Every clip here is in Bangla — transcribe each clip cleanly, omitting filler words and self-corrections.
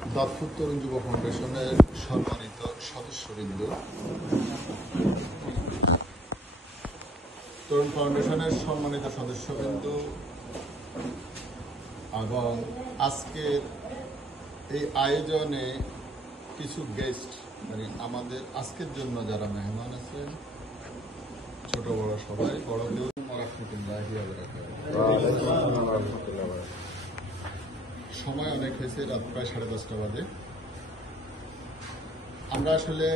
দাতপুর তরুণ যুব ফাউন্ডেশনের সম্মানিত সদস্যবৃন্দ, তরুণ ফাউন্ডেশনের সম্মানিত সদস্যবৃন্দ এবং আজকের এই আয়োজনে কিছু গেস্ট আমাদের আজকের জন্য যারা মেহমান আছেন, ছোট বড় সবাই, বড়দের সময় অনেক হয়েছে, রাত প্রায় 10:30 বাজে। আমরা আসলে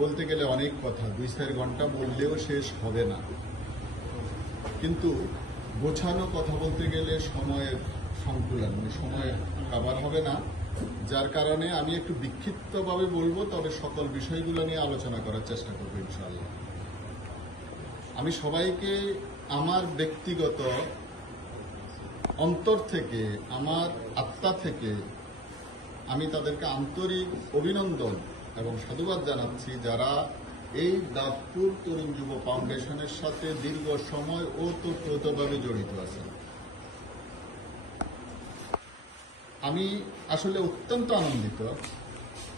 বলতে গেলে অনেক কথা 2-4 ঘন্টা বললেও শেষ হবে না, কিন্তু গোছানো কথা বলতে গেলে সময়ের সংকুলন সময় কাভার হবে না। যার কারণে আমি একটু বিক্ষিপ্তভাবে বলবো, তবে সকল বিষয়গুলো নিয়ে আলোচনা করার চেষ্টা করবো ইনশাআল্লাহ। আমি সবাইকে আমার ব্যক্তিগত অন্তর থেকে, আমার আত্মা থেকে আমি তাদেরকে আন্তরিক অভিনন্দন এবং সাধুবাদ জানাচ্ছি, যারা এই দাতপুর তরুণ যুব ফাউন্ডেশনের সাথে দীর্ঘ সময় ওতপ্রোতভাবে জড়িত আছেন। আমি আসলে অত্যন্ত আনন্দিত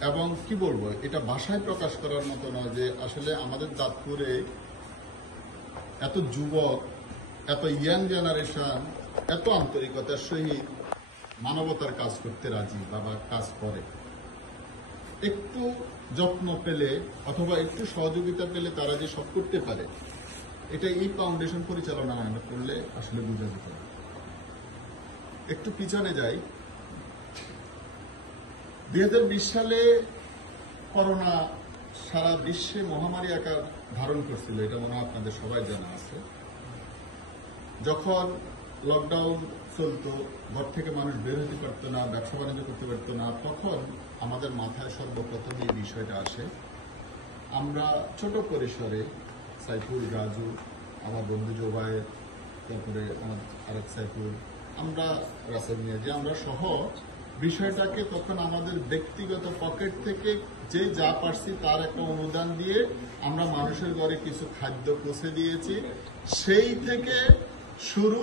এবং কি বলবো, এটা ভাষায় প্রকাশ করার মতো নয় যে আসলে আমাদের দাতপুরে এত যুবক, এত ইয়াং জেনারেশন এত আন্তরিকতার সহিত মানবতার কাজ করতে রাজি বা কাজ করে। একটু যত্ন পেলে অথবা একটু সহযোগিতা পেলে তারা যে সব করতে পারে, এটা এই ফাউন্ডেশন পরিচালনা করলে আসলে বোঝা যেত। একটু পিছনে যাই। 2020 সালে করোনা সারা বিশ্বে মহামারী আকার ধারণ করছিল, এটা মনে হয় আপনাদের সবাই জানা আছে। যখন লকডাউন চলতো, ঘর থেকে মানুষ বের হতে পারত না, ব্যবসা বাণিজ্য করতে পারত না, তখন আমাদের মাথায় সর্বপ্রথম এই বিষয়টা আসে। আমরা ছোট পরিসরে সাইফুল, রাজু, আমার বন্ধু জোবায়ের, তারপরে আমার আরেক সাইফুল, আমরা রাসেল মিয়াজি, আমরা সহ বিষয়টাকে তখন আমাদের ব্যক্তিগত পকেট থেকে যে যা পারছি তার একটা অনুদান দিয়ে আমরা মানুষের ঘরে কিছু খাদ্য পৌঁছে দিয়েছি। সেই থেকে শুরু,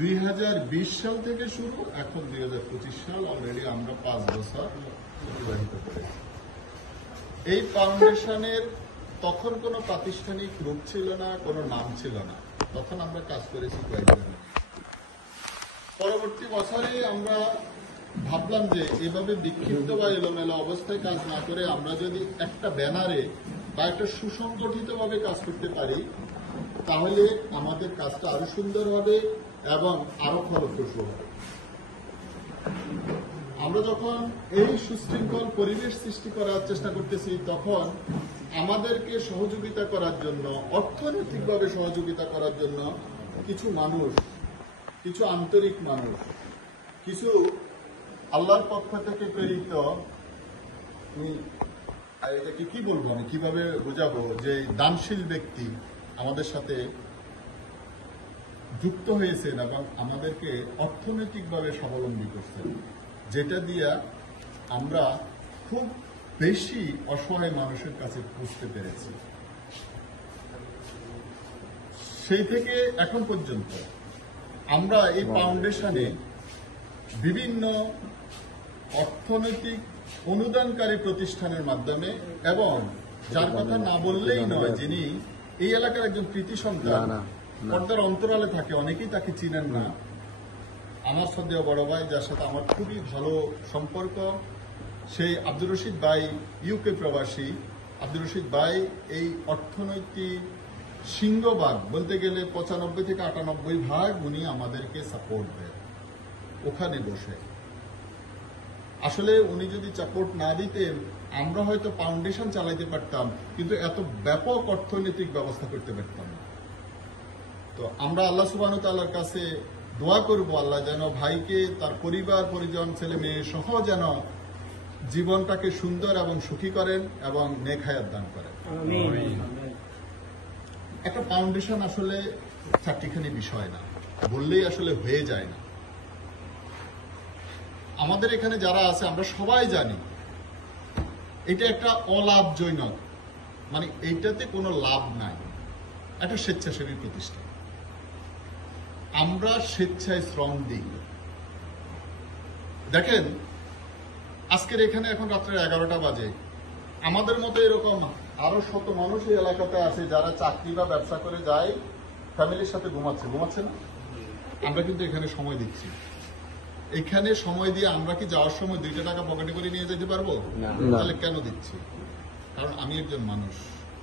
2020 সাল থেকে শুরু, এখন 2025 সাল, অলরেডি আমরা 5 বছর অতিবাহিত করেছি। এই ফাউন্ডেশনের তখন কোনো প্রাতিষ্ঠানিক রূপ ছিল না, কোনো নাম ছিল না, তখন আমরা কাজ করেছি কয়েকজন। পরবর্তী বছরে আমরা ভাবলাম যে এভাবে বিক্ষিপ্ত বা এলোমেলো অবস্থায় কাজ না করে আমরা যদি একটা ব্যানারে বা একটা সুসংগঠিতভাবে কাজ করতে পারি, তাহলে আমাদের কাজটা আরো সুন্দর হবে এবং আরো ফলপ্রসূ হবে। আমরা যখন এই সুশৃঙ্খল পরিবেশ সৃষ্টি করার চেষ্টা করতেছি, তখন আমাদেরকে সহযোগিতা করার জন্য, অর্থনৈতিকভাবে সহযোগিতা করার জন্য কিছু মানুষ, কিছু আন্তরিক মানুষ, কিছু আল্লাহর পক্ষ থেকে প্রেরিত, এটাকে কি বলবো, আমি কিভাবে বোঝাবো, যে দানশীল ব্যক্তি আমাদের সাথে যুক্ত হয়েছেন এবং আমাদেরকে অর্থনৈতিকভাবে স্বাবলম্বী করছেন, যেটা দিয়া আমরা খুব বেশি অসহায় মানুষের কাছে পৌঁছতে পেরেছি। সেই থেকে এখন পর্যন্ত আমরা এই ফাউন্ডেশনে বিভিন্ন অর্থনৈতিক অনুদানকারী প্রতিষ্ঠানের মাধ্যমে, এবং যার কথা না বললেই নয়, যিনি এই এলাকার একজন কৃতি সন্তান, পর্দার অন্তরালে থাকে, অনেকেই তাকে চিনেন না, আমার শ্রদ্ধেয় বড় ভাই, যার সাথে আমার খুবই ভালো সম্পর্ক, সেই আব্দুর রশিদ ভাই, ইউকে প্রবাসী আব্দুর রশিদ ভাই, এই অর্থনৈতিক সিংহভাগ বলতে গেলে 95 থেকে 98 উনি আমাদেরকে সাপোর্ট দেন ওখানে বসে। আসলে উনি যদি সাপোর্ট না দিতেন, আমরা হয়তো ফাউন্ডেশন চালাইতে পারতাম, কিন্তু এত ব্যাপক অর্থনৈতিক ব্যবস্থা করতে পারতাম না। তো আমরা আল্লাহ সুবহানাহু ওয়া তাআলার কাছে দোয়া করব, আল্লাহ যেন ভাইকে, তার পরিবার পরিজন, ছেলে মেয়ে সহ যেন জীবনটাকে সুন্দর এবং সুখী করেন এবং নেক হায়াত দান করেন। একটা ফাউন্ডেশন আসলে চারটিখানি বিষয় না, বললেই আসলে হয়ে যায় না। আমাদের এখানে যারা আছে আমরা সবাই জানি এটা একটা অলাভজনক, মানে এইটাতে কোনো লাভ নাই, একটা স্বেচ্ছাসেবী প্রতিষ্ঠান। আমরা স্বেচ্ছায় শ্রম দিই। দেখেন, আজকের এখানে এখন রাত্রে 11টা বাজে, আমাদের মতো এরকম আরো শত মানুষ এই এলাকাতে আছে যারা চাকরি বা ব্যবসা করে যায়, ফ্যামিলির সাথে ঘুমাচ্ছে না। আমরা কিন্তু এখানে সময় দিচ্ছি, এখানে সময় দিয়ে আমরা কি যাওয়ার সময় 2 টাকা পকেটে করে নিয়ে যেতে পারবো? তাহলে কেন দিচ্ছি? কারণ আমি একজন মানুষ,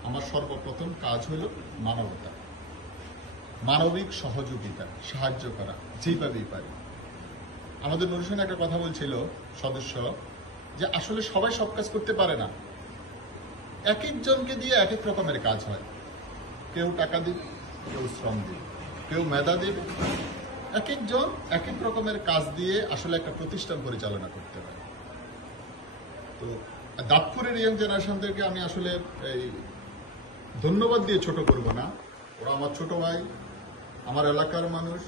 আমার সর্বপ্রথম কাজ হলো মানবতা, মানবিক সহযোগিতা, সাহায্য করা যেভাবেই পারি। আমাদের নুর হোসেন একটা কথা বলছিল সদস্য, যে আসলে সবাই সব কাজ করতে পারে না, এক একজনকে দিয়ে এক এক রকমের কাজ হয়। কেউ টাকা দিবে, কেউ শ্রম দিবে, কেউ মেধা দিবে, এক একজন এক এক রকমের কাজ দিয়ে আসলে একটা প্রতিষ্ঠান পরিচালনা করতে হয়। তো দাঁতপুরের ইয়াং জেনারেশনদেরকে আমি আসলে এই ধন্যবাদ দিয়ে ছোট করব না, ওরা আমার ছোট ভাই, আমার এলাকার মানুষ।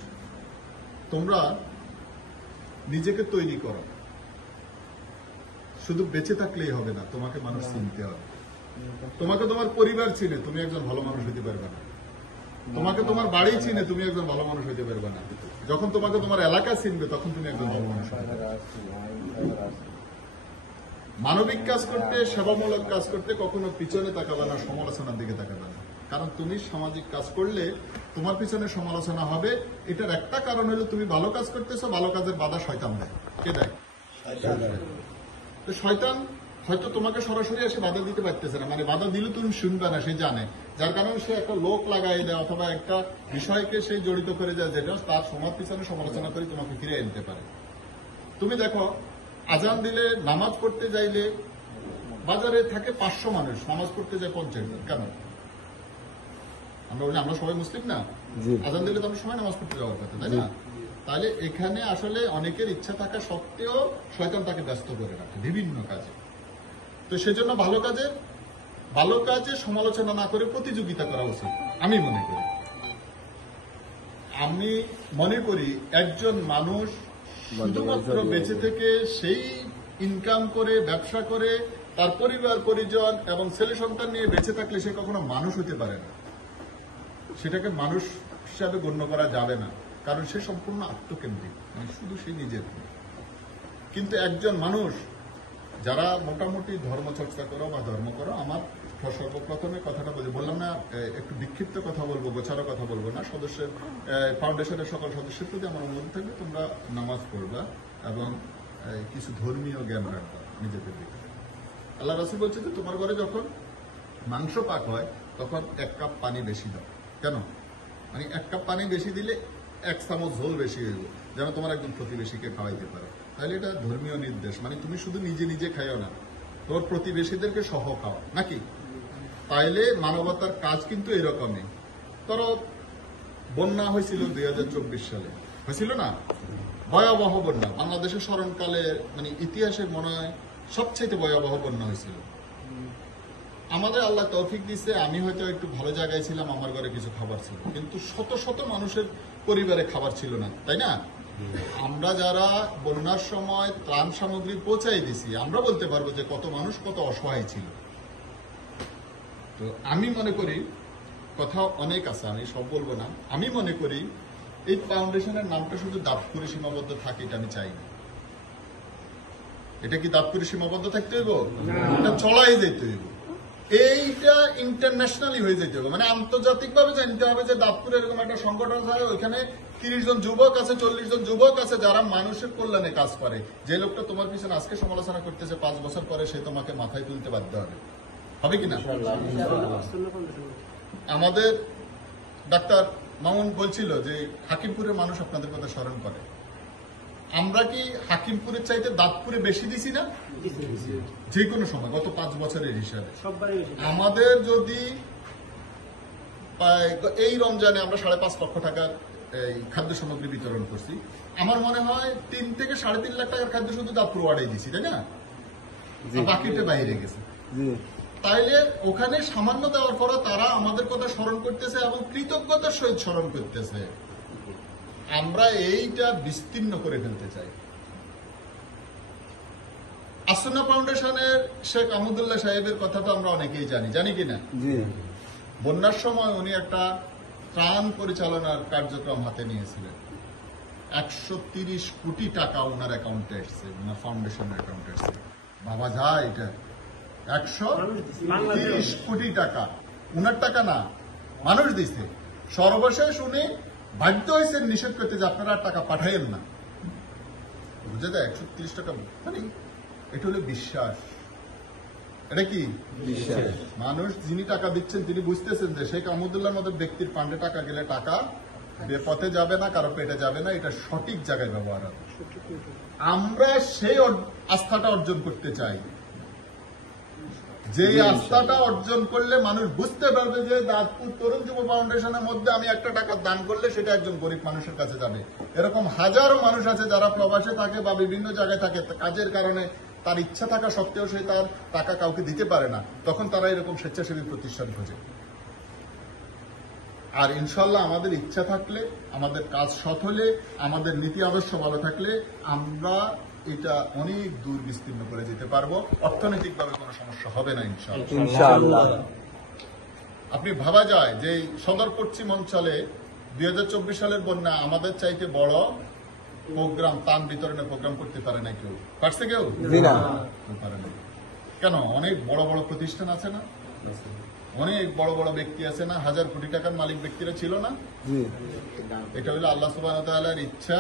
তোমরা নিজেকে তৈরি করো, শুধু বেঁচে থাকলেই হবে না, তোমাকে মানুষ চিনতে হবে। তোমাকে তোমার পরিবার চিনে, তুমি একজন ভালো মানুষ হইতে পারবে না। তোমাকে তোমার বাড়ি চিনে, তুমি একজন ভালো মানুষ হইতে পারবে না। যখন তোমাকে তোমার এলাকা চিনবে, তখন তুমি একজন ভালো মানুষ হতে পারবে। মানবিক কাজ করতে, সেবামূলক কাজ করতে কখনো পিছনে তাকাবে না, সমালোচনার দিকে তাকাবে না। কারণ তুমি সামাজিক কাজ করলে তোমার পিছনে সমালোচনা হবে। এটার একটা কারণ হলো তুমি ভালো কাজ করতেছো, ভালো কাজের বাধা শয়তান দেয়। কে দেয়? তো শয়তান হয়তো তোমাকে সরাসরি এসে বাধা দিতে পারতেছে না, মানে বাধা দিলে তুমি শুনবে না, সে জানে। যার কারণে সে একটা লোক লাগাই দেয় অথবা একটা বিষয়কে সে জড়িত করে যায়, যেটা তার সমাজ পিছনে সমালোচনা করে তোমাকে ফিরে আনতে পারে। তুমি দেখো, আজান দিলে নামাজ পড়তে যাইলে বাজারে থাকে 500 মানুষ, নামাজ পড়তে যায় 50 জন। কেন? আমরা বলি আমরা সবাই মুসলিম না, আজান দিলে তো আমরা সবাই নামাজ পড়তে যাওয়ার কথা, তাই না? তাহলে এখানে আসলে অনেকের ইচ্ছা থাকা সত্ত্বেও শয়তান তাকে ব্যস্ত করে রাখে বিভিন্ন কাজে। তো সেজন্য ভালো কাজে সমালোচনা না করে প্রতিযোগিতা করা উচিত আমি মনে করি। একজন মানুষ শুধুমাত্র বেঁচে থেকে সেই ইনকাম করে, ব্যবসা করে, তার পরিবার পরিজন এবং ছেলে সন্তান নিয়ে বেঁচে থাকলে সে কখনো মানুষ হতে পারে না, সেটাকে মানুষ হিসাবে গণ্য করা যাবে না। কারণ সে সম্পূর্ণ আত্মকেন্দ্রিক, মানে শুধু সে নিজের। কিন্তু একজন মানুষ যারা মোটামুটি ধর্ম চর্চা করো বা ধর্ম করো, আমার সর্বপ্রথমে কথাটা বললাম না, একটু বিক্ষিপ্ত কথা বলবো, গোছানো কথা বলবো না। ফাউন্ডেশনের সকল সদস্যের প্রতি আমার অনুরোধ থাকবে, তোমরা নামাজ পড়বা এবং কিছু ধর্মীয় জ্ঞান রাখবা নিজেদের দিকে। আল্লাহ রাসূল বলছে যে তোমার ঘরে যখন মাংস পাক হয় তখন 1 কাপ পানি বেশি দাও। কেন? মানে 1 কাপ পানি বেশি দিলে 1 চামচ ঝোল বেশি হইব, যেন তোমার একজন প্রতিবেশীকে খাওয়াইতে পারো। তাহলে এটা ধর্মীয় নির্দেশ, মানে তুমি শুধু নিজে খাইও না, তোর প্রতিবেশীদেরকে সহ খাও, নাকি? তাইলে মানবতার কাজ কিন্তু এরকমই। ধরো বন্যা হয়েছিল 2024 সালে, হয়েছিল না? ভয়াবহ বন্যা, বাংলাদেশের স্মরণকালে, মানে ইতিহাসের মনে হয় সবচেয়ে ভয়াবহ বন্যা হয়েছিল। আমাদের আল্লাহ তৌফিক দিচ্ছে, আমি হয়তো একটু ভালো জায়গায় ছিলাম, আমার ঘরে কিছু খাবার ছিল, কিন্তু শত শত মানুষের পরিবারে খাবার ছিল না, তাই না? আমরা যারা বন্যার সময় ত্রাণ সামগ্রী পৌঁছাই দিছি, আমরা বলতে পারবো যে কত মানুষ কত অসহায় ছিল। তো আমি মনে করি, কথা অনেক আছে, আমি সব বলবো না, আমি মনে করি এই ফাউন্ডেশনের নামটা শুধু দাঁতপুরে সীমাবদ্ধ থাকে, এটা আমি চাই না। এটা কি দাঁতপুরে সীমাবদ্ধ থাকতে হইব? এটা চলাই যেতে হইব, এইটা ইন্টারন্যাশনালি হয়ে যেতে হবে, মানে আন্তর্জাতিক ভাবে জানতে হবে যে দাঁতপুরে এরকম একটা সংগঠন আছে, ওইখানে 30 জন যুবক আছে, 40 জন যুবক আছে যারা মানুষের কল্যাণে কাজ করে। যে লোকটা তোমার পিছনে আজকে সমালোচনা করতেছে, 5 বছর পরে সে তোমাকে মাথায় তুলতে বাধ্য হবে কিনা? আমাদের ডাক্তার মামুন বলছিল যে হাকিমপুরের মানুষ আপনাদের কথা স্মরণ করে। আমরা কি হাকিমপুরের চাইতে দাঁতপুরে বেশি দিছি না? যে কোনো সময় গত 5 বছরের হিসাবে আমাদের যদি এই রমজানে আমরা 5.5 লক্ষ টাকার খাদ্য সামগ্রী বিতরণ করছি, আমার মনে হয় 3 থেকে 3.5 লাখ টাকার খাদ্য শুধু দাঁতপুর ওয়ার্ডে দিছি, তাই না? বাকিটা বাইরে গেছে। তাইলে ওখানে সামান্য দেওয়ার পরে তারা আমাদের কথা স্মরণ করতেছে এবং কৃতজ্ঞতার সহিত স্মরণ করতেছে। আমরা এইটা বিস্তীর্ণ করে ফেলতে চাই। আসনা ফাউন্ডেশনের শেখ আহমদুল্লাহ সাহেবের কথা তো আমরা অনেকেই জানি কিনা? বন্যার সময় উনি একটা ত্রাণ পরিচালনার কার্যক্রম হাতে নিয়েছিলেন 130 কোটি টাকা ওনার অ্যাকাউন্টে এসছে, ওনার ফাউন্ডেশনের অ্যাকাউন্টে এসছে। বাবা যায়, এটা 130 কোটি টাকা উনার টাকা না, মানুষ দিছে। সর্বশেষ উনি বাধ্য হয়েছেন নিষেধ করতে যে আপনারা টাকা পাঠাইয়েন না। বুঝে যায় 130 টাকা, মানে এটা হলো বিশ্বাস। এটা কি বিশ্বাস? মানুষ যিনি টাকা দিচ্ছেন তিনি বুঝতেছেন যে শেখ আহমদুল্লাহর মতো ব্যক্তির ফান্ডে টাকা গেলে টাকা বেপথে যাবে না, কারো পেটে যাবে না, এটা সঠিক জায়গায় ব্যবহার হবে। আমরা সেই আস্থাটা অর্জন করতে চাই, যে আস্থাটা অর্জন করলে মানুষ বুঝতে পারবে যে দাঁতপুর তরুণ যুব ফাউন্ডেশনের মধ্যে আমি একটা টাকা দান করলে সেটা একজন গরিব মানুষের কাছে যাবে। এরকম হাজারো মানুষ আছে যারা প্রবাসে থাকে বা বিভিন্ন জায়গায় থাকে, কাজের কারণে তার ইচ্ছা থাকা সত্ত্বেও সে তার টাকা কাউকে দিতে পারে না, তখন তারা এরকম স্বেচ্ছাসেবী প্রতিষ্ঠান খোঁজে। আর ইনশাল্লাহ আমাদের ইচ্ছা থাকলে, আমাদের কাজ সৎ হলে, আমাদের নীতি আদর্শ ভালো থাকলে আমরা এটা অনেক দূর বিস্তীর্ণ করে যেতে পারবো। অর্থনৈতিকভাবে কোনো সমস্যা হবে না ইনশাআল্লাহ। আপনি ভাবা যায় যে সদর পশ্চিম অঞ্চলে 2024 সালের বন্যা আমাদের চাইতে বড় প্রোগ্রাম, ত্রাণ বিতরণের প্রোগ্রাম করতে পারে না কেউ। পারছে কেউ? পারে না। কেন? অনেক বড় বড় প্রতিষ্ঠান আছে না, অনেক বড় বড় ব্যক্তি আছে না, হাজার কোটি টাকার মালিক ব্যক্তিরা ছিল না। এটা হলো আল্লাহ সুবহানাহু ওয়া তাআলার ইচ্ছা,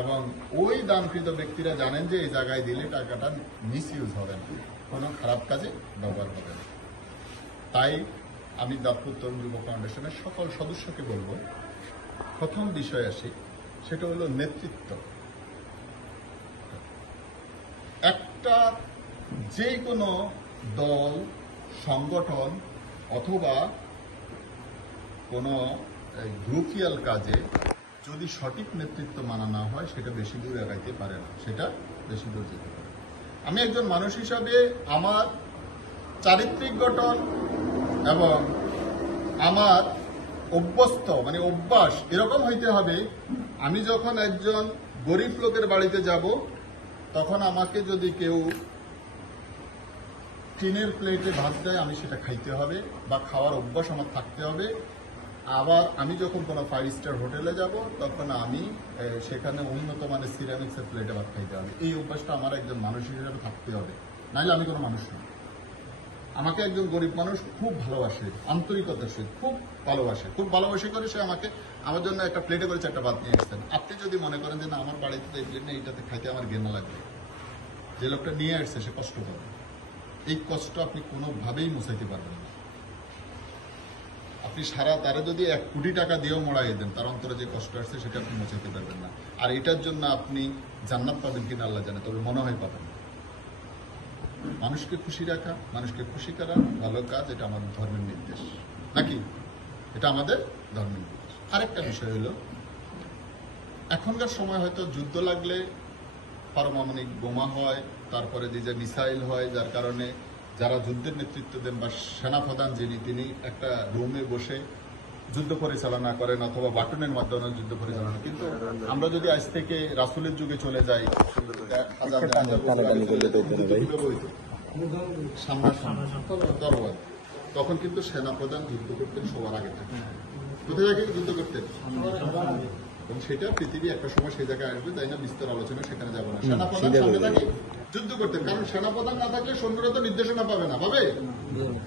এবং ওই দানকৃত ব্যক্তিরা জানেন যে এই জায়গায় দিলে টাকাটা মিসইউজ হবে না, কোনো খারাপ কাজে ব্যবহার হবে না। তাই আমি দাঁতপুর তরুণ যুব ফাউন্ডেশনের সকল সদস্যকে বলবো, প্রথম বিষয় আসি, সেটা হলো নেতৃত্ব। একটা যে কোনো দল, সংগঠন অথবা কোনো গ্রুপিয়াল কাজে যদি সঠিক নেতৃত্ব মানা না হয় সেটা বেশি দূর এগাইতে পারে না, সেটা বেশি দূর যেতে পারে। আমি একজন মানুষ হিসাবে আমার চারিত্রিক গঠন এবং আমার অভ্যস্ত মানে অভ্যাস এরকম হইতে হবে, আমি যখন একজন গরিব লোকের বাড়িতে যাব তখন আমাকে যদি কেউ টিনের প্লেটে ভাত দেয় আমি সেটা খাইতে হবে, বা খাওয়ার অভ্যাস আমার থাকতে হবে। আবার আমি যখন কোনো 5 স্টার হোটেলে যাব তখন আমি সেখানে উন্নত মানের সিরামিক্সের প্লেটে ভাত খাইতে হবে। এই অভ্যাসটা আমার একজন মানুষ হিসেবে থাকতে হবে, নাহলে আমি কোনো মানুষ নই। আমাকে একজন গরিব মানুষ খুব ভালোবাসে, আন্তরিকতার সহিত খুব ভালোবাসে করে সে আমাকে আমার জন্য একটা প্লেটে করে 4টা ভাত নিয়ে আসতেন। আপনি যদি মনে করেন যে না আমার বাড়িতে তো এই প্লেট নেই, এইটাতে খাইতে আমার ঘেন্না লাগবে, যে লোকটা নিয়ে আসছে সে কষ্ট পাবে। এই কষ্ট আপনি কোনোভাবেই মুছাইতে পারবেন না। আপনি সারা তারা যদি 1 কোটি টাকা দিয়েও মরাই দেন, তার অন্তরে যে কষ্ট আসছে সেটা আপনি মুছাইতে পারবেন না। আর এটার জন্য আপনি জান্নাত পাবেন কিনা আল্লাহ জানে, তবে মনে হয় পাবেন। মানুষকে খুশি রাখা, মানুষকে খুশি করা ভালো কাজ, এটা আমাদের ধর্মের নির্দেশ নাকি? এটা আমাদের ধর্মের নির্দেশ। আরেকটা বিষয় হলো, এখনকার সময় হয়তো যুদ্ধ লাগলে পারমাণবিক বোমা হয়, তারপরে যে মিসাইল হয়, যার কারণে যারা যুদ্ধের নেতৃত্ব দেন বা সেনাপ্রধান যিনি, তিনি একটা রুমে বসে যুদ্ধ পরিচালনা করেন অথবা বাটনের মাধ্যমে যুদ্ধ পরিচালনা। কিন্তু আমরা যদি আজ থেকে রাসূলের যুগে চলে যাই, তরবারি, তখন কিন্তু সেনাপ্রধান যুদ্ধ করতেন সবার আগে থেকে। কোথায় আগে যুদ্ধ করতেন? এবং সেটা পৃথিবী একটা সময় সেই জায়গায় আসবে, তাই না? বিস্তর আলোচনা সেখানে যাবো না। সেনাপ্রধান সামনে থাকে যুদ্ধ করতেন, কারণ সেনাপ্রধান না থাকলে সৈন্যরা তো নির্দেশনা পাবে না, পাবে।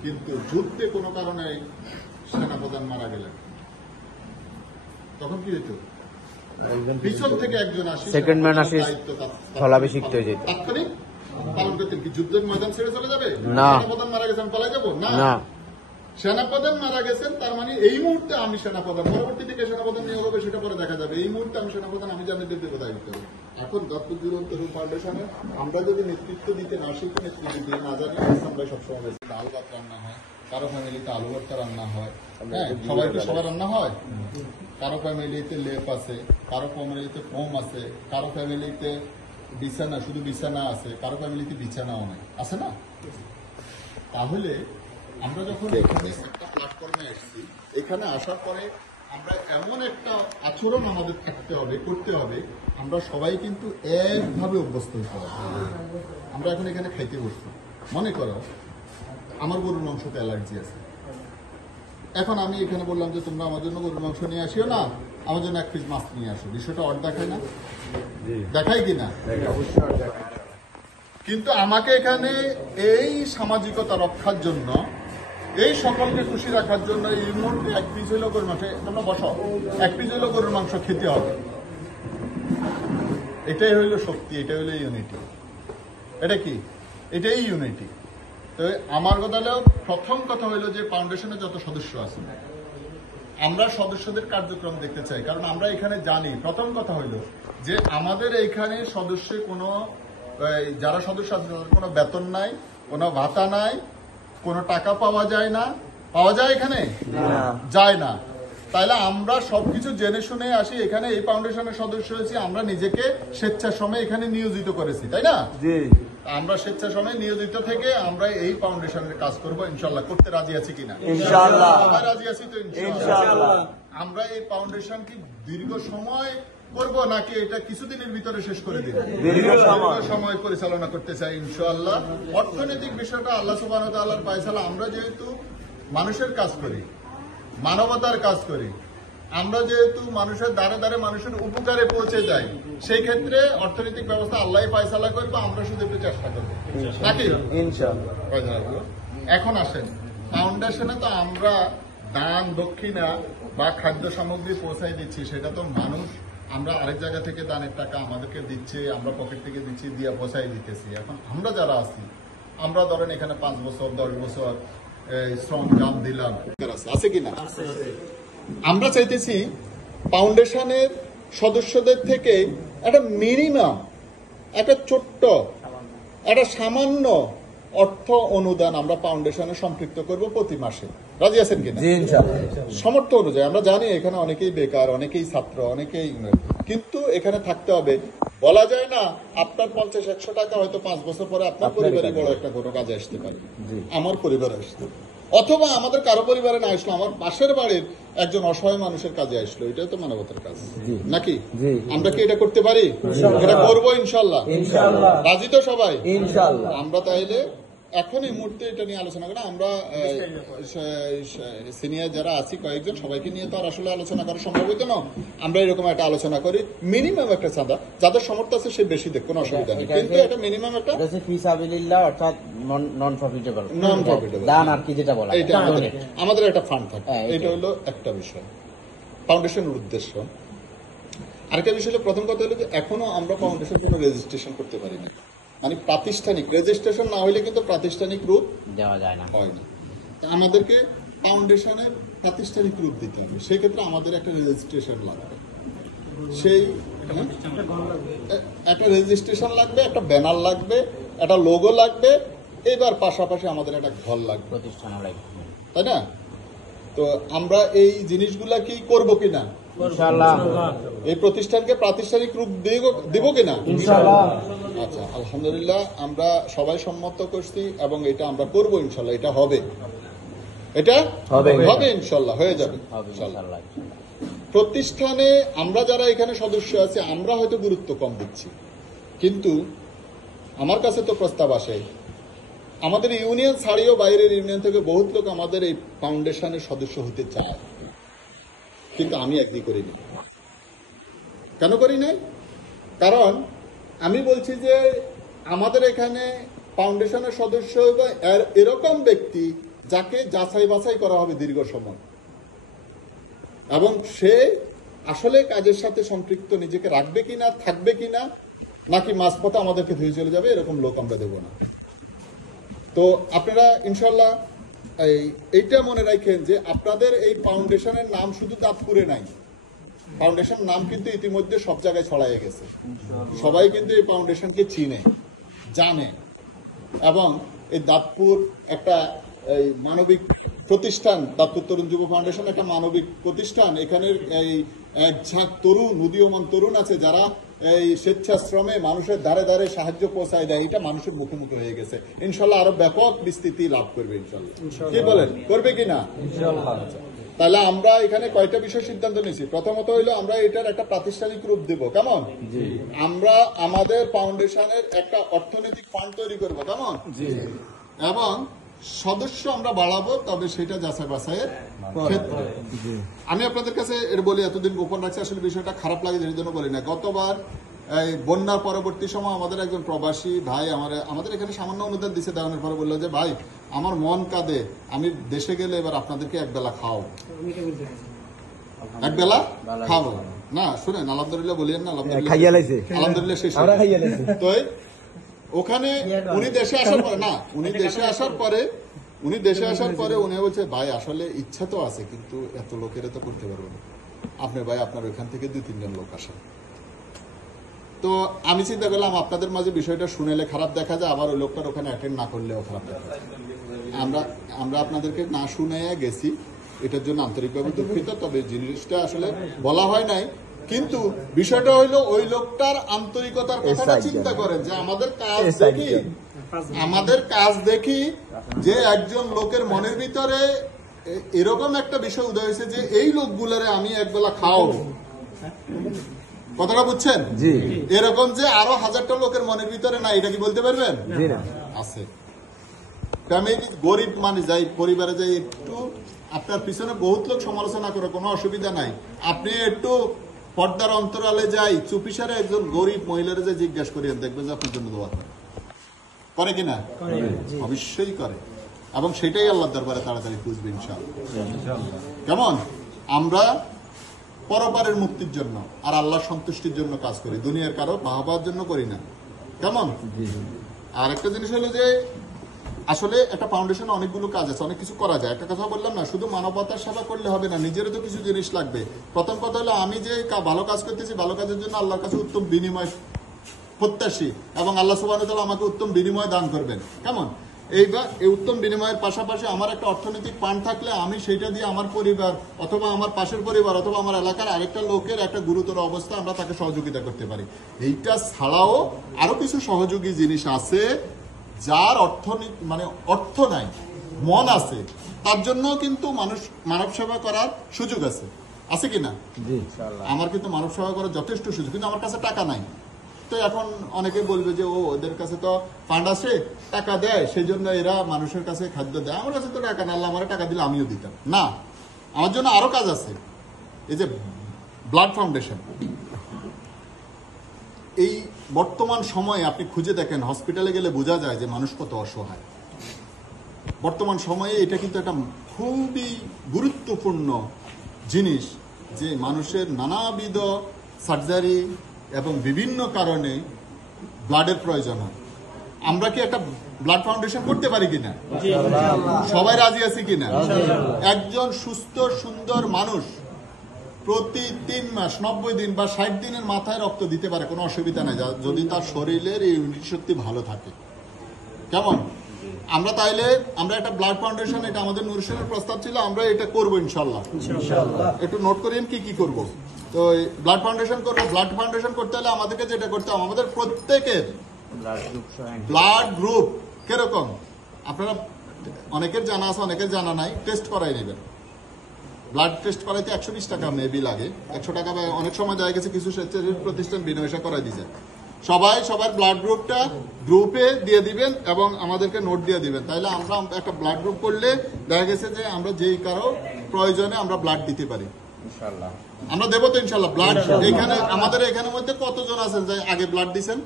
কিন্তু যুদ্ধে কোনো কারণে সেনাপ্রধান মারা গেলেন, তখন কি হইতো? পিছন থেকে একজন আসে, সেকেন্ড ম্যান আসে, ফলাবে শিখতে হয়ে যেত, তাৎক্ষণিক পালন করতেন। কি যুদ্ধের ময়দান ছেড়ে চলে যাবে? না। সেনাপ্রধান মারা গেছেন পালাই যাবো না। সেনাপ্রধান মারা গেছেন, তার মানে এই মুহূর্তে আমি সেনাপ্রধান, পরবর্তী থেকে সেনাপ্রধান নিয়োগ হবে সেটা পরে দেখা যাবে। এই মুহূর্তে আমি সেনাপ্রধান, আমি জানি ব্যক্তিগত দায়িত্ব। এখন দাঁতপুর যুব ফাউন্ডেশনে আমরা যদি নেতৃত্ব দিতে না শিখি, নেতৃত্ব দিতে না জানি, আমরা সবসময় ডাল ভাত রান্না হয়, কারো ফ্যামিলিতে আলু ভর্তা রান্না হয়, হ্যাঁ, সবাই তো সবার রান্না হয়। কারো ফ্যামিলিতে লেপ আছে, কারো ফ্যামিলিতে ফোম আছে, কারো ফ্যামিলিতে বিছানা, শুধু বিছানা আছে, কারো ফ্যামিলিতে বিছানাও নাই, আছে না? তাহলে আমরা যখন এখানে একটা প্ল্যাটফর্মে আসছি, এখানে আসার পরে আমরা এমন একটা আচরণ আমাদের থাকতে হবে, করতে হবে, আমরা সবাই কিন্তু একভাবে অভ্যস্ত হতে হবে। আমরা এখন এখানে খাইতে বসছি, মনে করো আমার গরুর মাংসতে অ্যালার্জি আছে, এখন আমি এখানে বললাম যে তোমরা আমার জন্য গরুর মাংস নিয়ে আসিও না, আমার জন্য 1 পিস মাছ নিয়ে আসো। বিষয়টা অর্ধ দেখায় না, দেখায় কিনা? কিন্তু আমাকে এখানে এই সামাজিকতা রক্ষার জন্য, এই সকলকে খুশি রাখার জন্য এই মুহূর্তে 1 পিস হইলো গরুর মাংস, তোমরা বসো, 1 পিস হইলো গরুর মাংস খেতে হবে। এটাই হইল শক্তি, এটাই হইল ইউনিটি। এটা কি? এটাই ইউনিটি। তো আমার কথা হলো, প্রথম কথা হইলো যে ফাউন্ডেশনে যত সদস্য আছে, আমরা সদস্যদের কার্যক্রম দেখতে চাই। কারণ আমরা এখানে জানি, প্রথম কথা হইলো যে আমাদের এইখানে সদস্যে কোনো, যারা সদস্য আছে তাদের কোনো বেতন নাই, কোনো ভাতা নাই, কোনো টাকা পাওয়া যায় না। পাওয়া যায় এখানে? যায় না। তাইলে আমরা সবকিছু জেনে শুনে আসি। এখানে এই ফাউন্ডেশনের সদস্য হয়েছি, আমরা নিজেকে স্বেচ্ছার সময় এখানে নিয়োজিত করেছি, তাই না? আমরা স্বেচ্ছার সময় নিয়োজিত থেকে আমরা এই ফাউন্ডেশনের কাজ করব ইনশাল্লাহ। করতে রাজি আছি কিনা? ইনশাআল্লাহ। সবাই রাজি আছি তো? ইনশাআল্লাহ। আমরা এই ফাউন্ডেশন কি দীর্ঘ সময় করব নাকি এটা কিছুদিনের ভিতরে শেষ করে দিব? দীর্ঘ সময় পরিচালনা করতে চাই ইনশাআল্লাহ। অর্থনৈতিক বিষয়টা আল্লাহ সুবহানাহু ওয়া তাআলার ফয়সালা। আমরা যেহেতু মানুষের কাজ করি, মানবতার কাজ করি, আমরা যেহেতু মানুষের দ্বারে দ্বারে মানুষের উপকারে পৌঁছে যাই, সেই ক্ষেত্রে অর্থনৈতিক ব্যবস্থা আল্লাহ ফয়সালা করবো, আমরা শুধু একটু চেষ্টা করবো নাকি? ইনশাআল্লাহ। এখন আসেন, ফাউন্ডেশনে তো আমরা দান দক্ষিণা বা খাদ্য সামগ্রী পৌঁছাই দিচ্ছি, সেটা তো মানুষ, আমরা আরেক জায়গা থেকে দানের টাকা আমাদেরকে দিচ্ছে, আমরা পকেট থেকে দিচ্ছি, দিয়ে পৌঁছাই দিতেছি। এখন আমরা যারা আছি, আমরা ধরেন এখানে 5 বছর 10 বছর শ্রম দাম দিলাম, আছে কিনা? আমরা চাইতেছি ফাউন্ডেশনের সদস্যদের থেকে একটা মিনিমাম, একটা ছোট্ট, একটা সামান্য অর্থ অনুদান আমরা ফাউন্ডেশনে সম্পৃক্ত করব প্রতি মাসে। রাজি আছেন কিনা? সামর্থ্য অনুযায়ী। আমরা জানি এখানে অনেকেই বেকার, অনেকেই ছাত্র, অনেকেই, কিন্তু এখানে থাকতে হবে। বলা যায় না আপনার 50-100 টাকা হয়তো 5 বছর পরে আপনার পরিবারে বড় একটা কোনো কাজে আসতে পারে, আমার পরিবারে আসতে, অথবা আমাদের কারো পরিবারে না আসলো, আমার পাশের বাড়ির একজন অসহায় মানুষের কাজে আসলো। এটাই তো মানবতার কাজ নাকি? আমরা কি এটা করতে পারি? এটা করবো ইনশাল্লাহ। রাজি তো সবাই? ইনশাল্লাহ। আমরা তাইলে এখন এই মুহূর্তে এটা নিয়ে আলোচনা করি। আমরা সিনিয়র যারা আছি কয়েকজন, সবাইকে নিয়ে তো আর আসলে আলোচনা করা সম্ভব হইতো না। আমরা এরকম একটা আলোচনা করি, মিনিমাম একটা চাঁদা, যাদের সামর্থ্য আছে সে বেশি দেখ, কোনো অসুবিধা নেই, কিন্তু এটা মিনিমাম একটা ফিসাবিলিল্লাহ, অর্থাৎ নন প্রফিটেবল, দান আর কি যেটা বলা, এটা আমাদের একটা ফান্ড থাকে। এটা হলো একটা বিষয়, ফাউন্ডেশনের উদ্দেশ্য। আরেকটা বিষয় হলো, প্রথম কথা হলো যে এখনো আমরা ফাউন্ডেশন কোনো রেজিস্ট্রেশন করতে পারি না। মানে প্রাতিষ্ঠানিক রেজিস্ট্রেশন না হইলে কিন্তু প্রাতিষ্ঠানিক রূপ দেওয়া যায় না, হয় না। আমাদেরকে ফাউন্ডেশনের প্রাতিষ্ঠানিক রূপ দিতে হবে, সেক্ষেত্রে আমাদের একটা রেজিস্ট্রেশন লাগবে। সেই একটা রেজিস্ট্রেশন লাগবে, একটা ব্যানার লাগবে, একটা লোগো লাগবে, এবার পাশাপাশি আমাদের একটা ঘর লাগবে, প্রতিষ্ঠান লাগবে, তাই না? তো আমরা এই জিনিসগুলা কি করবো কিনা? ইনশাআল্লাহ। এই প্রতিষ্ঠানকে প্রাতিষ্ঠানিক রূপ দিব কিনা? ইনশাআল্লাহ। আচ্ছা, আলহামদুলিল্লাহ, আমরা সবাই সম্মত করছি এবং এটা আমরা করব ইনশাআল্লাহ। এটা হবে, এটা হবে ইনশাআল্লাহ, হয়ে যাবে ইনশাআল্লাহ। প্রতিষ্ঠানে আমরা যারা এখানে সদস্য আছি, আমরা হয়তো গুরুত্ব কম দিচ্ছি, কিন্তু আমার কাছে তো প্রস্তাব আসে, আমাদের ইউনিয়ন ছাড়িয়েও বাইরের ইউনিয়ন থেকে বহুত লোক আমাদের এই ফাউন্ডেশনের সদস্য হতে চায়, কিন্তু আমি এগ্রি করিনি। কেন করি নাই? কারণ আমি বলছি যে আমাদের এখানে ফাউন্ডেশনের সদস্য এরকম ব্যক্তি যাকে যাচাই বাছাই করা হবে দীর্ঘ সময়, এবং সে আসলে কাজের সাথে সম্পৃক্ত নিজেকে রাখবে কিনা, থাকবে কিনা, নাকি মাঝপথে আমাদেরকে ধুয়ে চলে যাবে, এরকম লোক আমরা দেব না। তো আপনারা ইনশাল্লাহ এইটা মনে রাখেন যে আপনাদের এই ফাউন্ডেশনের নাম শুধু দাঁতপুরে নাই, ফাউন্ডেশন নাম কিন্তু ইতিমধ্যে সব জায়গায় ছড়াইয়ে গেছে। সবাই কিন্তু এই ফাউন্ডেশনকে চিনে, জানে, এবং এই দাঁতপুর একটা মানবিক প্রতিষ্ঠান, দাঁতপুর তরুণ যুব ফাউন্ডেশন একটা মানবিক প্রতিষ্ঠান। এখানের এই এক ঝাঁক তরুণ, উদীয়মান তরুণ আছে যারা এই স্বেচ্ছাশ্রমে মানুষের দ্বারে দ্বারে সাহায্য পৌঁছায় দেয়। এটা মানুষের মুখে মুখে হয়ে গেছে, ইনশাল্লাহ আরো ব্যাপক বিস্তৃতি লাভ করবে ইনশাল্লাহ। কি বলেন, করবে কিনা? তাহলে আমরা এখানে কয়টা বিষয় সিদ্ধান্ত নিয়েছি। প্রথমত হইলো আমরা এটার একটা প্রাতিষ্ঠানিক রূপ দেব, কেমন? আমরা আমাদের ফাউন্ডেশনের একটা অর্থনৈতিক ফান্ড তৈরি করবো, কেমন? এবং সদস্য আমরা বাড়াবো, তবে সেটা যাচাই বাছাইয়ের ক্ষেত্রে। আমি আপনাদের কাছে এর বলি, এতদিন গোপন রাখছি, আসলে বিষয়টা খারাপ লাগে সেই জন্য বলি না। গতবার এই বন্যার পরবর্তী সময় আমাদের একজন প্রবাসী ভাই আমাদের এখানে সামান্য অনুদান দিছে, দেওয়ানোর পরে বললো যে ভাই আমার মন কাঁদে, আমি দেশে গেলে এবার আপনাদেরকে একবেলা খাও, একবেলা খাবো না। শুনেন, আলহামদুলিল্লাহ বলিয়েন না, আলহামদুলিল্লাহ শেষ। তো ওখানে উনি দেশে আসার পরে না, উনি দেশে আসার পরে উনি বলছে ভাই আসলে ইচ্ছা তো আছে, কিন্তু এত লোকের তো করতে পারবো না, আপনি ভাই আপনার ওইখান থেকে 2-3 জন লোক আসেন। তো আমি চিন্তা করলাম আপনাদের মাঝে বিষয়টা শুনেলে খারাপ দেখা যায়, আবার ওই লোকটার ওখানে অ্যাটেন্ড না করলেও খারাপ দেখা যায়। আমরা আপনাদেরকে না শুনে গেছি, এটার জন্য আন্তরিকভাবে দুঃখিত। তবে জিনিসটা আসলে বলা হয় নাই, কিন্তু বিষয়টা হইলো ওই লোকটার আন্তরিকতার কথাটা চিন্তা করেন যে আমাদের কাজ দেখি যে একজন লোকের মনের ভিতরে এরকম একটা বিষয় উদয় হয়েছে যে এই লোকগুলারে আমি একবেলা খাওয়াবো। কথাটা বুঝছেন? এরকম যে আরো 1000টা লোকের মনের ভিতরে না, এটা কি বলতে পারবেন? আছে। ফ্যামিলি গরিব মানে যাই, পরিবারে যাই, একটু আপনার পিছনে বহুত লোক সমালোচনা করে, কোনো অসুবিধা নাই। আপনি একটু পর্দার অন্তরালে যাই, চুপিসারে একজন গরিব মহিলারা যে জিজ্ঞাসা করি, দেখবেন যে আপনার জন্য দোয়া করে কিনা, অবশ্যই করে। এবং সেটাই আল্লাহর দরবারে তাড়াতাড়ি খুঁজবে ইনশাআল্লাহ। কেমন? আমরা পরপারের মুক্তির জন্য আর আল্লাহর সন্তুষ্টির জন্য কাজ করি, দুনিয়ার কারো বাহবার জন্য করি না। কেমন? আর একটা জিনিস হলো যে আসলে একটা ফাউন্ডেশনে অনেকগুলো কাজ আছে, অনেক কিছু করা যায়। একটা কথা বললাম না, শুধু মানবতার সেবা করলে হবে না, নিজেরও তো কিছু জিনিস লাগবে। প্রথম কথা হলো আমি যে ভালো কাজ করতেছি, ভালো কাজের জন্য আল্লাহর কাছে উত্তম বিনিময় প্রত্যাশী, এবং আল্লাহ সুবহানাহু ওয়া তাআলা আমাকে উত্তম বিনিময় দান করবেন। কেমন? এইবার এই উত্তম বিনিময়ের পাশাপাশি আমার একটা অর্থনৈতিক ফান্ড থাকলে আমি সেইটা দিয়ে আমার পরিবার অথবা আমার পাশের পরিবার অথবা আমার এলাকার আরেকটা লোকের একটা গুরুতর অবস্থা আমরা তাকে সহযোগিতা করতে পারি। এইটা ছাড়াও আরো কিছু সহযোগী জিনিস আছে, যার অর্থ নাই, মন আছে, তার জন্য কিন্তু মানব সেবা করার সুযোগ আছে কিনা? আমার কিন্তু মানব সেবা করার যথেষ্ট সুযোগ, কিন্তু আমার কাছে টাকা নাই। তো এখন অনেকে বলবে যে ওদের কাছে তো ফান্ড আছে, টাকা দেয়, সেই জন্য এরা মানুষের কাছে খাদ্য দেয়। আমার কাছে তো টাকা না, আল্লাহ আমার টাকা দিলে আমিও দিতাম না। আমার জন্য আরো কাজ আছে। এই যে ব্লাড ফাউন্ডেশন, এই বর্তমান সময়ে আপনি খুঁজে দেখেন, হসপিটালে গেলে বোঝা যায় যে মানুষ কত অসহায়। বর্তমান সময়ে এটা কিন্তু একটা খুবই গুরুত্বপূর্ণ জিনিস যে মানুষের নানাবিধ সার্জারি এবং বিভিন্ন কারণে ব্লাডের প্রয়োজন হয়। আমরা কি একটা ব্লাড ফাউন্ডেশন করতে পারি কিনা? সবাই রাজি আছি কিনা? একজন সুস্থ সুন্দর মানুষ প্রতি 3 মাস 90 দিন বা 60 দিনের মাথায় রক্ত দিতে পারে, কোনো অসুবিধা নাই, যদি তার শরীরের ইমিউনিটি শক্তি ভালো থাকে। কেমন? আমরা একটা ব্লাড ফাউন্ডেশন, এটা আমাদের নুরুশের প্রস্তাব ছিল, আমরা এটা করবো ইনশাল্লাহ। একটু নোট করেন কি করব। তো ব্লাড ফাউন্ডেশন করবো। ব্লাড ফাউন্ডেশন করতে হলে আমাদেরকে যেটা করতে হবে, আমাদের প্রত্যেকের ব্লাড গ্রুপ কিরকম আপনারা অনেকের জানা আছে, অনেকের জানা নাই, টেস্ট করাই নেবেন। ব্লাড টেস্ট করাইতে 120 টাকা মেবি লাগে, 100 টাকা বা অনেক সময় দেখা গেছে কিছু স্বেচ্ছাসেবী প্রতিষ্ঠান বিনামূল্যে করাই দিয়েছে। সবার ব্লাড গ্রুপে দিয়ে দিবেন এবং আমাদেরকে নোট দিয়ে দিবেন। তাইলে আমরা একটা ব্লাড গ্রুপ করলে দেখা গেছে যে আমরা যেই কারো প্রয়োজনে আমরা ব্লাড দিতে পারি। আমরা দেবো তো ইনশাল্লাহ ব্লাড। এখানে আমাদের এখানের মধ্যে কতজন আছেন যে আগে ব্লাড দিচ্ছেন?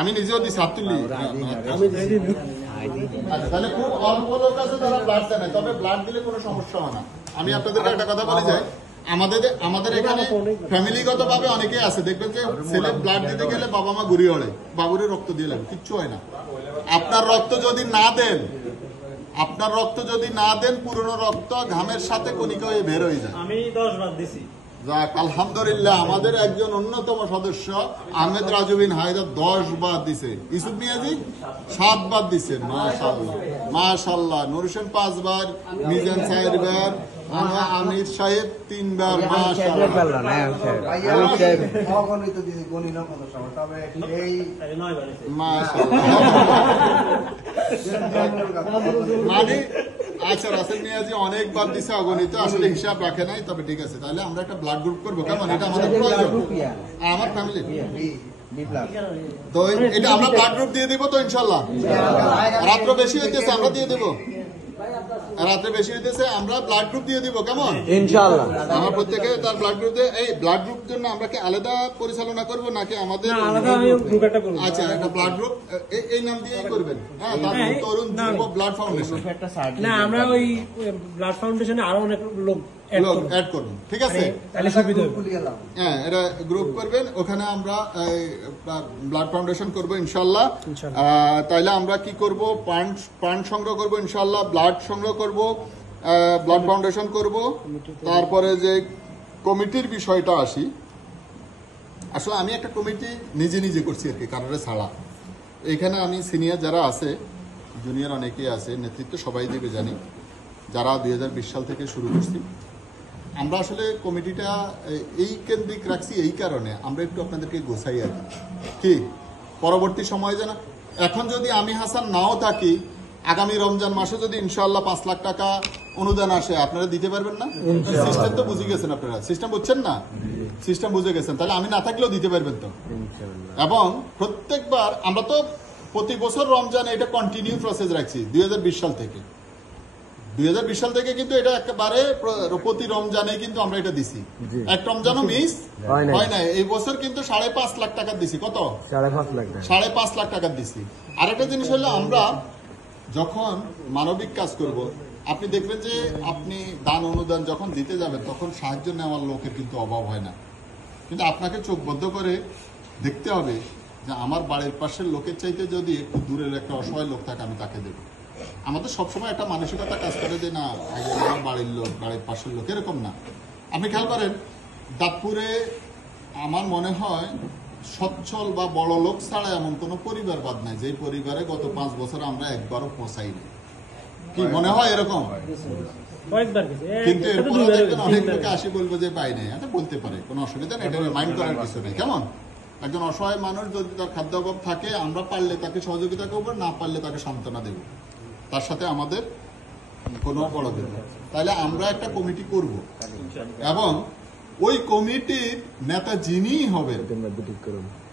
আমি নিজেও দিচ্ছি, হাত তুলি। তাহলে খুব অল্প লোক আছে যারা ব্লাড দেয় না, তবে ব্লাড দিলে কোনো সমস্যা হয় না। আমি আপনাদেরকে একটা কথা বলি যাই, আমাদের এখানে ফ্যামিলিগত ভাবে অনেকে আছে, দেখবেন যে ছেলে ব্লাড দিতে গেলে বাবা মা ঘুরি হলে বাবুরে রক্ত দিয়ে লাগবে, কিচ্ছু হয় না। আপনার রক্ত যদি না দেন, পুরনো রক্ত ঘামের সাথে কণিকা হয়ে বের হয়ে যায়। আমি 10 বার দিছি। যাক আলহামদুলিল্লাহ, আমাদের একজন অন্যতম সদস্য আহমেদ রাজুবিন হায়দার 10 বার দিছে, ইসুফ মিয়াজি 7 বার দিছে। মাশাআল্লাহ। নুরুশেন 5 বার, মিজান 4 বার, আমির সাহেব 3 বার। মাশাআল্লাহ। মানে আচ্ছা, রাসেল মিয়াজি অনেকবার দিছে অগণিত, আসলে হিসাব রাখে নাই, তবে ঠিক আছে। তাহলে আমরা একটা ব্লাড গ্রুপ করবো। কেমন? এটা আমাদের প্রয়োজন, আমার ফ্যামিলি বি প্লাস। তো এটা আমরা ব্লাড গ্রুপ দিয়ে দিব তো ইনশাল্লাহ। রাত্র বেশি হইতেছে আমরা দিয়ে দেব, রাত্রে বেশি হইতেছে আমরা ব্লাড গ্রুপ দিয়ে দিব, কেমন ইনশাআল্লাহ। আমার প্রত্যেকে তার ব্লাড গ্রুপ দিয়ে। এই ব্লাড গ্রুপ জন্য আমরা কি আলাদা পরিচালনা করব নাকি আমাদের আচ্ছা একটা ব্লাড গ্রুপ এই নাম দিয়েই করবেন? হ্যাঁ, তারপর তরুণ যুব ব্লাড ফাউন্ডেশন একটা সার্টিফিকেট না, আমরা ওই ব্লাড ফাউন্ডেশনে আরো অনেক লোক অ্যাড করুন, ঠিক আছে? তাহলে সুবিধা হবে। হ্যাঁ, এটা গ্রুপ করবেন, ওখানে আমরা ব্লাড ফাউন্ডেশন করব ইনশাল্লাহ। তাইলে আমরা কি করব, পান সংগ্রহ করব ইনশাল্লাহ, ব্লাড সংগ্রহ করব, ব্লাড ফাউন্ডেশন করব। তারপরে যে কমিটির বিষয়টা আসি, আসলে আমি একটা কমিটি নিজে নিজে করছি আর কি, কারোর ছাড়া। এখানে আমি সিনিয়র যারা আছে, জুনিয়র অনেকেই আছে, নেতৃত্ব সবাই দিবে জানি, যারা 2020 সাল থেকে শুরু করছি। আমরা আসলে কমিটিটা এই কেন্দ্রিক রাখছি এই কারণে, আমরা একটু আপনাদেরকে গোছাই আর কি, পরবর্তী সময়ে যেন, এখন যদি আমি হাসান নাও থাকি, আগামী রমজান মাসে যদি ইনশাআল্লাহ 5 লাখ টাকা অনুদান আসে, আপনারা দিতে পারবেন না? সিস্টেম তো বুঝে গেছেন আপনারা, সিস্টেম বুঝছেন না? সিস্টেম বুঝে গেছেন, তাহলে আমি না থাকলেও দিতে পারবেন তো। এবং প্রত্যেকবার আমরা তো প্রতি বছর রমজানে এটা কন্টিনিউ প্রসেস রাখছি 2020 সাল থেকে। 2020 সাল থেকে কিন্তু এটা একেবারে প্রতি রমজানে কিন্তু আমরা এটা দিছি, এক রমজানও মিস হয় না। এই বছর কিন্তু 5.5 লাখ টাকা দিছি। কত? 5.5 লাখ টাকা দিছি। আরেকটা জিনিস হলো, আমরা যখন মানবিক কাজ করব, আপনি দেখবেন যে আপনি দান অনুদান যখন দিতে যাবেন, তখন সাহায্য নেওয়ার লোকের কিন্তু অভাব হয় না। কিন্তু আপনাকে চোখ বদ্ধ করে দেখতে হবে যে আমার বাড়ির পাশের লোকের চাইতে যদি একটু দূরের একটা অসহায় লোক থাকে, আমি তাকে দেবো। আমাদের সবসময় একটা মানসিকতা কাজ করে যে না, আমার বাড়ির লোক, বাড়ির পাশের লোক, এরকম না। আপনি খেয়াল করেন, দাঁতপুরে আমার মনে হয় সচ্ছল বা বড় লোক ছাড়া এমন কোনো পরিবার বাদ নাই যে পরিবারে গত 5 বছর আমরা একবারও পৌঁছাইনি। কি মনে হয় এরকম? কয়েকবার গেছে, কিন্তু এরপরে দেখবেন অনেক লোকে আসি বলবো যে পাই নাই, এটা বলতে পারে, কোনো অসুবিধা নেই, এটা মাইন্ড করার কিছু নেই। কেমন? একজন অসহায় মানুষ যদি তার খাদ্য অভাব থাকে, আমরা পারলে তাকে সহযোগিতা করবো, না পারলে তাকে সান্ত্বনা দেব, তার সাথে আমাদের কোনো বড় দেব। তাহলে আমরা একটা কমিটি করব, এবং ওই কমিটির নেতা যিনিই হবেন,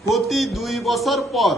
প্রতি 2 বছর পর